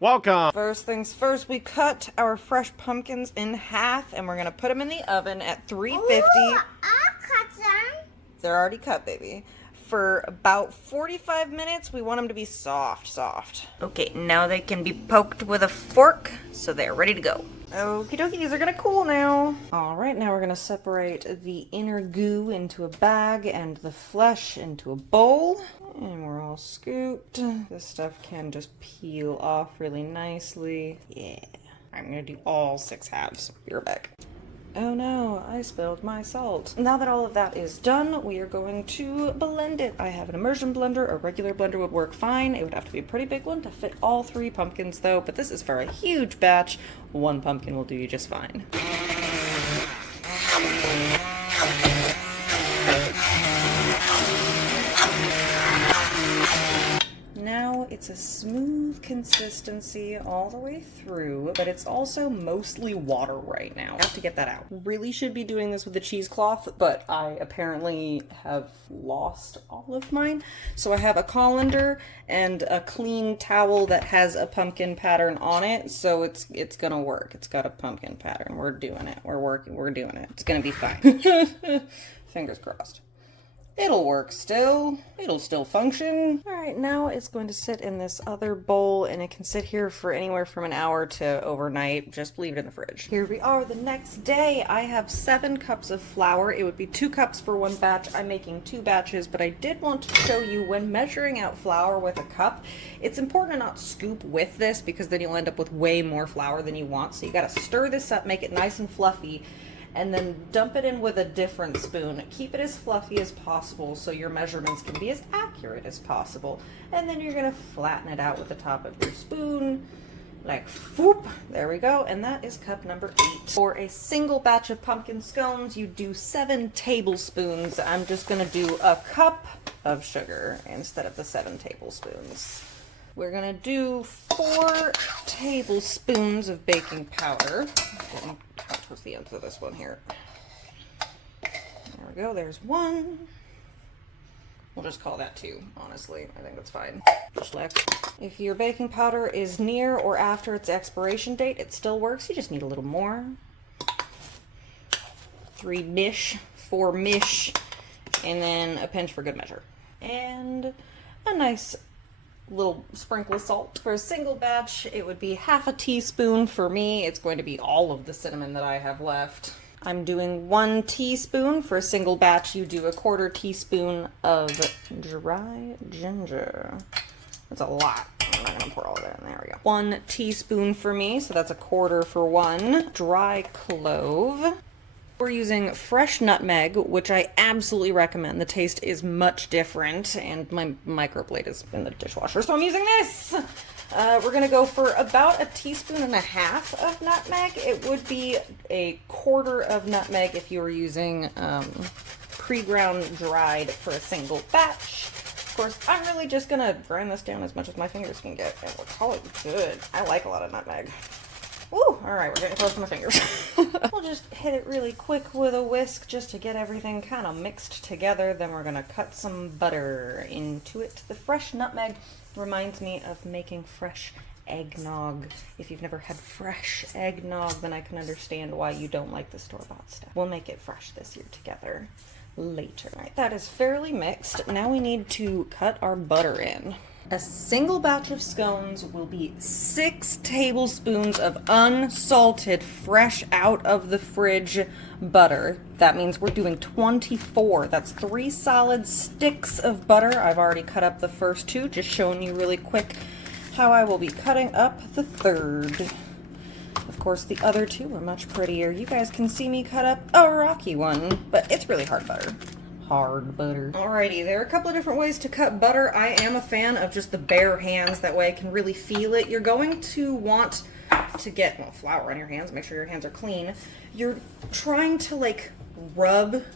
Welcome. First things first, we cut our fresh pumpkins in half and we're gonna put them in the oven at 350. Ooh, I'll cut them. They're already cut, baby. For about 45 minutes, we want them to be soft. Okay, now they can be poked with a fork, so they're ready to go. Okie dokie, these are gonna cool now. All right, now we're gonna separate the inner goo into a bag and the flesh into a bowl. And we're all scooped. This stuff can just peel off really nicely. Yeah, I'm gonna do all 6 halves. Be right back. Oh no, I spilled my salt. Now that all of that is done, we are going to blend it. I have an immersion blender. A regular blender would work fine. It would have to be a pretty big one to fit all 3 pumpkins though, but this is for a huge batch. 1 pumpkin will do you just fine. Now it's a smooth consistency all the way through, but it's also mostly water right now. I have to get that out. Really should be doing this with a cheesecloth, but I apparently have lost all of mine. So I have a colander and a clean towel that has a pumpkin pattern on it, so it's gonna work. It's got a pumpkin pattern. We're doing it. We're doing it. It's gonna be fine. Fingers crossed. It'll work still. It'll still function. All right, now it's going to sit in this other bowl and it can sit here for anywhere from an hour to overnight. Just leave it in the fridge. Here we are the next day. I have 7 cups of flour. It would be 2 cups for 1 batch. I'm making 2 batches, but I did want to show you when measuring out flour with a cup, it's important to not scoop with this because then you'll end up with way more flour than you want. So you gotta stir this up, make it nice and fluffy, and then dump it in with a different spoon. Keep it as fluffy as possible so your measurements can be as accurate as possible. And then you're gonna flatten it out with the top of your spoon, like whoop, there we go. And that is cup number 8. For a single batch of pumpkin scones, you do 7 tablespoons. I'm just gonna do a cup of sugar instead of the 7 tablespoons. We're gonna do 4 tablespoons of baking powder. Towards the end of this one here. There we go, there's 1. We'll just call that 2, honestly. I think that's fine. If your baking powder is near or after its expiration date, it still works. You just need a little more. 3-mish, 4-mish, and then a pinch for good measure. And a nice little sprinkle of salt. For a single batch, it would be half a teaspoon. For me, it's going to be all of the cinnamon that I have left. I'm doing 1 teaspoon. For a single batch, you do a 1/4 teaspoon of dry ginger. That's a lot. I'm not gonna pour all of that in. There we go. 1 teaspoon for me, so that's a 1/4 for 1. Dry clove. We're using fresh nutmeg, which I absolutely recommend. The taste is much different, and my microblade is in the dishwasher, so I'm using this. We're gonna go for about 1.5 teaspoons of nutmeg. It would be a 1/4 of nutmeg if you were using pre-ground dried for a single batch. Of course, I'm really just gonna grind this down as much as my fingers can get, and we'll call it good. I like a lot of nutmeg. Woo! Alright, we're getting close to my fingers. We'll just hit it really quick with a whisk just to get everything kind of mixed together. Then we're going to cut some butter into it. The fresh nutmeg reminds me of making fresh eggnog. If you've never had fresh eggnog, then I can understand why you don't like the store-bought stuff. We'll make it fresh this year together later. Alright, that is fairly mixed. Now we need to cut our butter in. A single batch of scones will be 6 tablespoons of unsalted, fresh out of the fridge butter. That means we're doing 24. That's 3 solid sticks of butter. I've already cut up the first 2, just showing you really quick how I will be cutting up the 3rd. Of course, the other 2 are much prettier. You guys can see me cut up a rocky one, but it's really hard butter. Hard butter. Alrighty, there are a couple of different ways to cut butter. I am a fan of just the bare hands, that way I can really feel it. You're going to want to get, well, flour on your hands, make sure your hands are clean. You're trying to like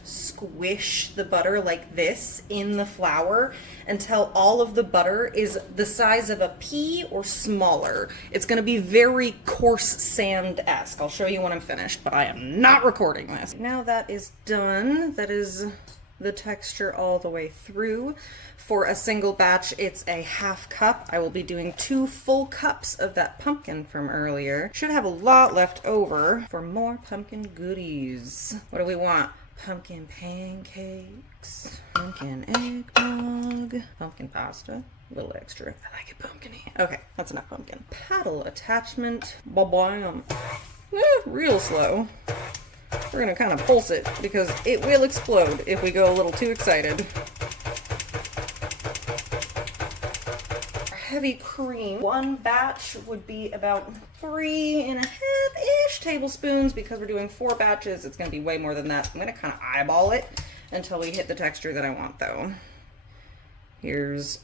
squish the butter like this in the flour until all of the butter is the size of a pea or smaller. It's going to be very coarse sand-esque. I'll show you when I'm finished, but I am not recording this. Now that is done, that is the texture all the way through. For a single batch, it's a half cup. I will be doing 2 full cups of that pumpkin from earlier. Should have a lot left over for more pumpkin goodies. What do we want? Pumpkin pancakes, pumpkin eggnog, pumpkin pasta, a little extra. I like it pumpkin-y. Okay, that's enough pumpkin. Paddle attachment, ba-bam. Real slow. We're gonna kind of pulse it because it will explode if we go a little too excited. Heavy cream. 1 batch would be about 3.5-ish tablespoons. Because we're doing 4 batches, it's going to be way more than that. I'm going to kind of eyeball it until we hit the texture that I want, though. Here's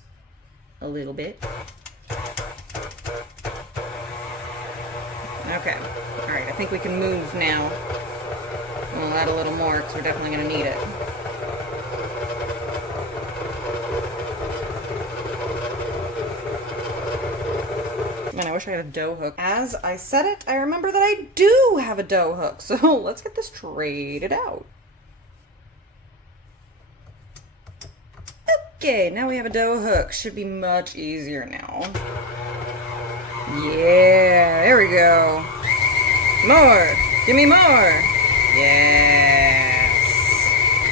a little bit. Okay. All right, I think we can move now. We'll add a little more because we're definitely going to need it. Man, I wish I had a dough hook. As I said it, I remember that I do have a dough hook. So let's get this traded out. Okay, now we have a dough hook. Should be much easier now. Yeah, there we go. More. Give me more. Yes.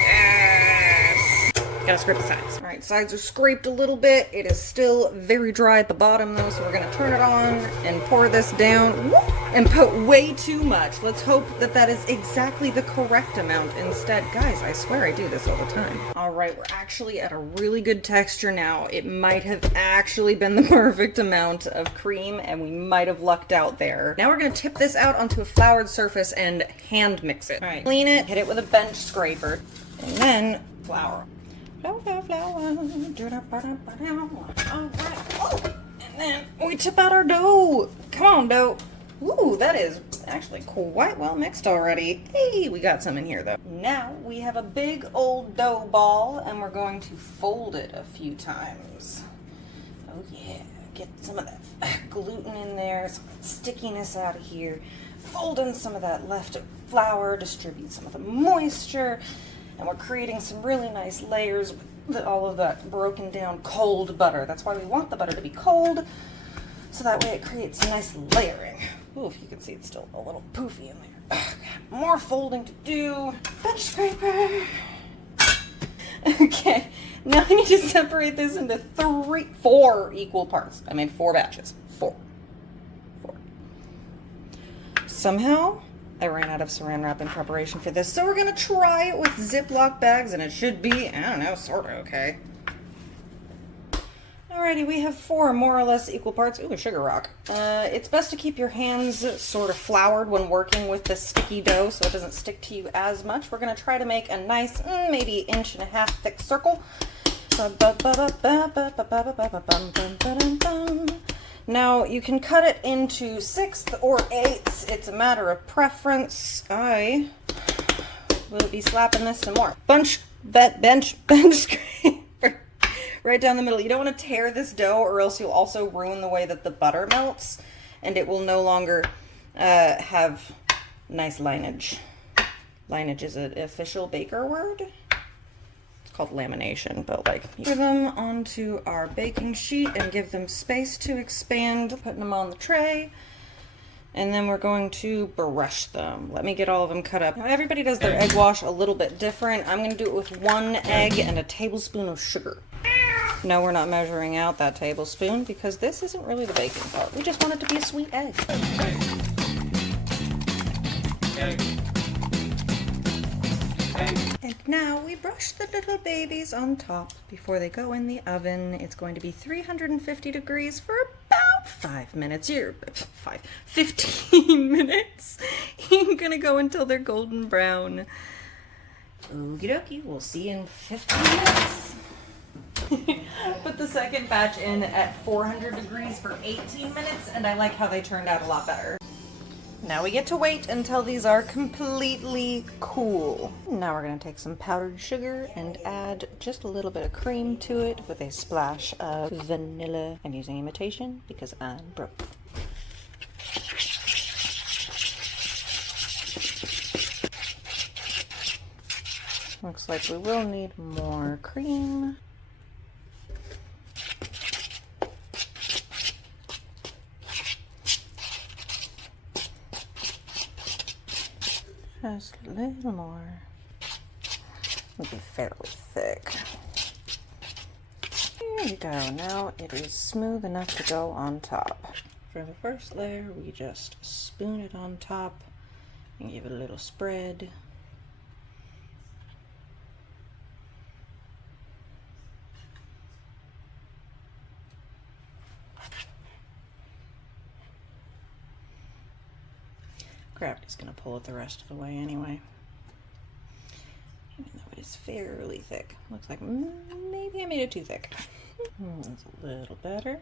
Yes. Gotta scrape the sides. Alright, sides are scraped a little bit. It is still very dry at the bottom though, so we're gonna turn it on and pour this down. And put way too much. Let's hope that that is exactly the correct amount instead. Guys, I swear I do this all the time. Alright, we're actually at a really good texture now. It might have actually been the perfect amount of cream, and we might have lucked out there. Now we're gonna tip this out onto a floured surface and hand mix it. Alright, clean it, hit it with a bench scraper, and then flour. Flour, flour, flour. Alright, oh, and then we tip out our dough. Come on, dough. Ooh, that is actually quite well mixed already. Hey, we got some in here though. Now we have a big old dough ball and we're going to fold it a few times. Oh yeah, get some of that gluten in there, some of that stickiness out of here. Fold in some of that left flour, distribute some of the moisture, and we're creating some really nice layers with all of that broken down cold butter. That's why we want the butter to be cold, so that way it creates a nice layering. Ooh, if you can see, it's still a little poofy in there. Okay, more folding to do. Bench scraper. Okay, now I need to separate this into 4 equal parts. I made 4 batches. 4. Somehow, I ran out of saran wrap in preparation for this, so we're gonna try it with Ziploc bags, and it should be, I don't know, sorta okay. Alrighty, we have 4 more or less equal parts. Ooh, a sugar rock. It's best to keep your hands sort of floured when working with this sticky dough so it doesn't stick to you as much. We're going to try to make a nice, maybe 1.5 inch thick circle. Now, you can cut it into 1/6 or 1/8. It's a matter of preference. I will be slapping this some more. Bench scraper. Right down the middle. You don't want to tear this dough or else you'll also ruin the way that the butter melts and it will no longer have nice lineage. Lineage is an official baker word. It's called lamination, but like, put them onto our baking sheet and give them space to expand, putting them on the tray. And then we're going to brush them. Let me get all of them cut up. Now, everybody does their egg wash a little bit different. I'm going to do it with 1 egg and a tablespoon of sugar. No, we're not measuring out that tablespoon because this isn't really the baking part. We just want it to be a sweet egg. And now we brush the little babies on top before they go in the oven. It's going to be 350 degrees for about 5 minutes. 15 minutes. You're gonna go until they're golden brown. Okie dokie, we'll see you in 15 minutes. Put the second batch in at 400 degrees for 18 minutes, and I like how they turned out a lot better. Now we get to wait until these are completely cool. Now we're going to take some powdered sugar and add just a little bit of cream to it with a splash of vanilla. I'm using imitation because I'm broke. Looks like we will need more cream. Just a little more. It'll be fairly thick. There we go. Now it is smooth enough to go on top. For the first layer, we just spoon it on top and give it a little spread. Gravity's going to pull it the rest of the way anyway. Even though it is fairly thick. Looks like maybe I made it too thick. That's a little better.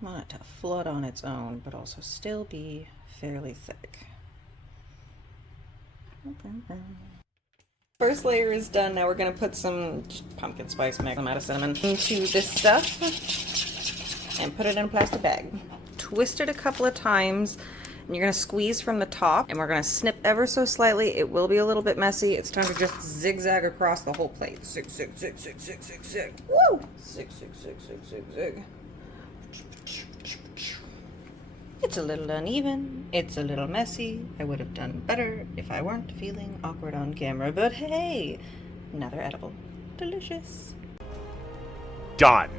I want it to flood on its own, but also still be fairly thick. First layer is done. Now we're going to put some pumpkin spice mix, I'm out of cinnamon, into this stuff and put it in a plastic bag. Twist it a couple of times, and you're going to squeeze from the top, and we're going to snip ever so slightly. It will be a little bit messy. It's time to just zigzag across the whole plate. Zig, zig, zig, zig, zig, zig, zig. Woo! Zig, zig, zig, zig, zig, zig. It's a little uneven. It's a little messy. I would have done better if I weren't feeling awkward on camera, but hey, another edible. Delicious. Done.